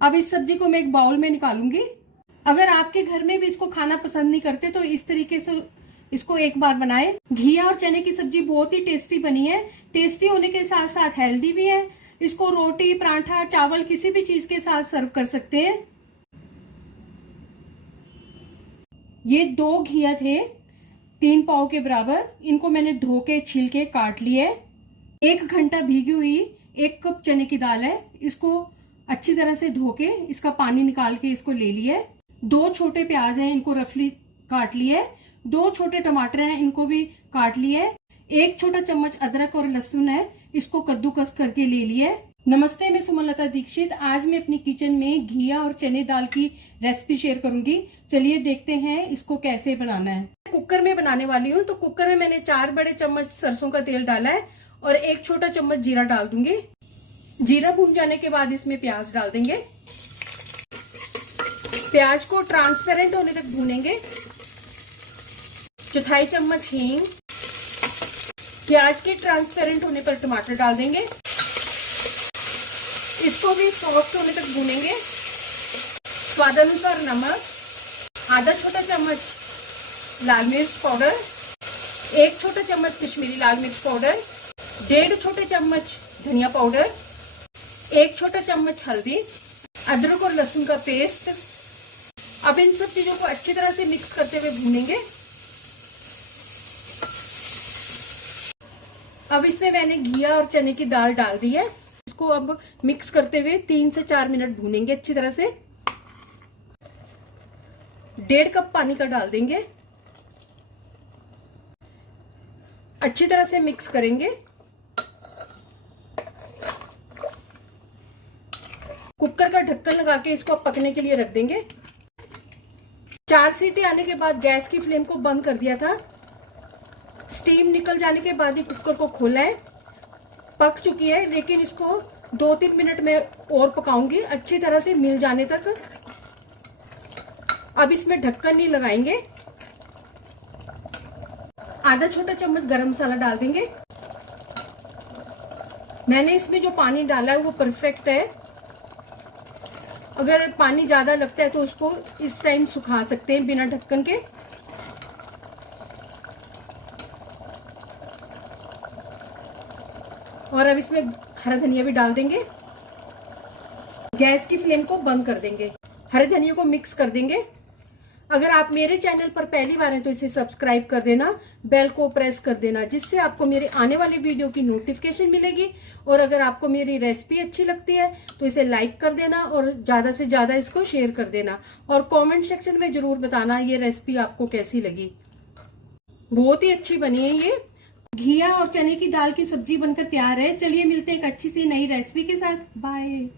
अब इस सब्जी को मैं एक बाउल में निकालूंगी। अगर आपके घर में भी इसको खाना पसंद नहीं करते तो इस तरीके से इसको एक बार बनाएं। घिया और चने की सब्जी बहुत ही टेस्टी बनी है। टेस्टी होने के साथ साथ हेल्दी भी है। इसको रोटी, पराठा, चावल किसी भी चीज के साथ सर्व कर सकते हैं। ये 2 घिया थे 3 पाव के बराबर। इनको मैंने धो के छील के काट लिए। 1 घंटा भीगी हुई 1 कप चने की दाल है। इसको अच्छी तरह से धो के इसका पानी निकाल के इसको ले लिया। 2 छोटे प्याज हैं, इनको रफली काट लिए। 2 छोटे टमाटर हैं, इनको भी काट लिए। 1 छोटा चम्मच अदरक और लहसुन है, इसको कद्दूकस करके ले लिया। नमस्ते, मैं सुमलता दीक्षित। आज मैं अपनी किचन में घिया और चने दाल की रेसिपी शेयर करूंगी। चलिए देखते हैं इसको कैसे बनाना है। कुकर में बनाने वाली हूँ, तो कुकर में मैंने 4 बड़े चम्मच सरसों का तेल डाला है और 1 छोटा चम्मच जीरा डाल दूंगी। जीरा भून जाने के बाद इसमें प्याज डाल देंगे। प्याज को ट्रांसपेरेंट होने तक भूनेंगे। 1/4 चम्मच हींग। प्याज के ट्रांसपेरेंट होने पर टमाटर डाल देंगे। इसको भी सॉफ्ट होने तक भूनेंगे। स्वादानुसार नमक, आधा छोटा चम्मच लाल मिर्च पाउडर, 1 छोटा चम्मच कश्मीरी लाल मिर्च पाउडर, 1.5 छोटे चम्मच धनिया पाउडर, 1 छोटा चम्मच हल्दी, अदरक और लहसुन का पेस्ट। अब इन सब चीजों को अच्छी तरह से मिक्स करते हुए भूनेंगे। अब इसमें मैंने घिया और चने की दाल डाल दी है। इसको अब मिक्स करते हुए 3 से 4 मिनट भूनेंगे अच्छी तरह से। 1.5 कप पानी का डाल देंगे। अच्छी तरह से मिक्स करेंगे। कुकर का ढक्कन लगा के इसको पकने के लिए रख देंगे। 4 सीटी आने के बाद गैस की फ्लेम को बंद कर दिया था। स्टीम निकल जाने के बाद ही कुकर को खोला है। पक चुकी है, लेकिन इसको 2-3 मिनट में और पकाऊंगी अच्छी तरह से मिल जाने तक। अब इसमें ढक्कन नहीं लगाएंगे। आधा छोटा चम्मच गरम मसाला डाल देंगे। मैंने इसमें जो पानी डाला है वो परफेक्ट है। अगर पानी ज्यादा लगता है तो उसको इस टाइम सुखा सकते हैं बिना ढक्कन के। और अब इसमें हरा धनिया भी डाल देंगे। गैस की फ्लेम को बंद कर देंगे। हरे धनिया को मिक्स कर देंगे। अगर आप मेरे चैनल पर पहली बार हैं तो इसे सब्सक्राइब कर देना, बेल को प्रेस कर देना, जिससे आपको मेरे आने वाली वीडियो की नोटिफिकेशन मिलेगी। और अगर आपको मेरी रेसिपी अच्छी लगती है तो इसे लाइक कर देना और ज्यादा से ज्यादा इसको शेयर कर देना। और कमेंट सेक्शन में जरूर बताना ये रेसिपी आपको कैसी लगी। बहुत ही अच्छी बनी है ये। घिया और चने की दाल की सब्जी बनकर तैयार है। चलिए मिलते हैं एक अच्छी सी नई रेसिपी के साथ। बाय।